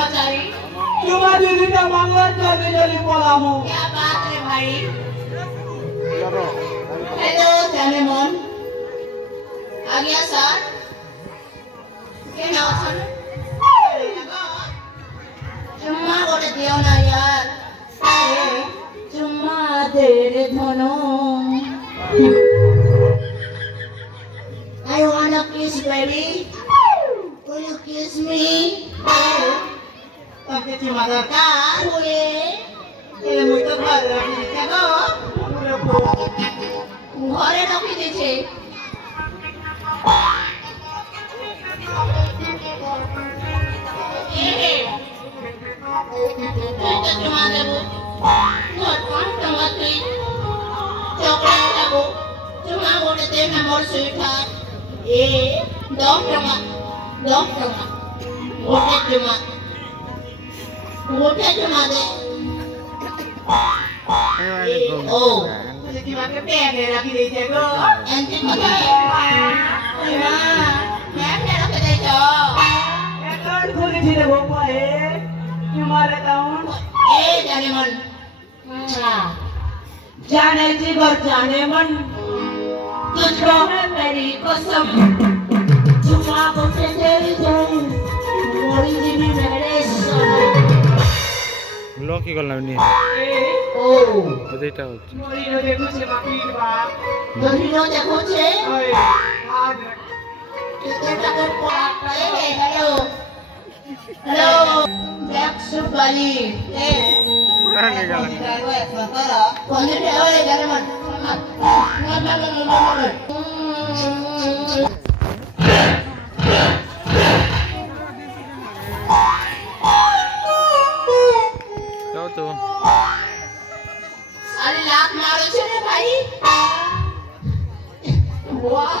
ब्रह्मचारी चुमा दीदी का मांगला जल्दी जल्दी बोलामो क्या बात है भाई हेलो जाने मन आ गया सर क्या नाम सर चुम्मा बोले दियो ना यार चुम्मा दे रे धनो I wanna kiss baby will you kiss me Tapi cuma datang boleh Ini muito pada Ini kago ঘরে ঢুকিয়ে দিয়েছে চুমা দেবো চকলেট দেবো চুমা বলে দে না মোর সুইটার এ 10 টাকা গোটে চুমা দে ও Cuma keteng ya lagi di jago Nanti pakai Cuma Memang nak kedai cok Kan kulit tidak bawa Cuma ada tahun Jane man Jane jigar jane man Tujuh है मेरी कसम Cuma बोलते तेरी जान मोरी जी भी मेरे सोने Loh কি করলাম নি ও ওইটা হচ্ছে মরিনো দেখুছে মাপির বা দহিনো দেখুছে ওই আজ কেতেটাকে পড়া হ্যালো হ্যালো ব্যাক সুবালি পুরানে গেল কোন রে ওই জানে মন যাও তো আরে লাত মারছে রে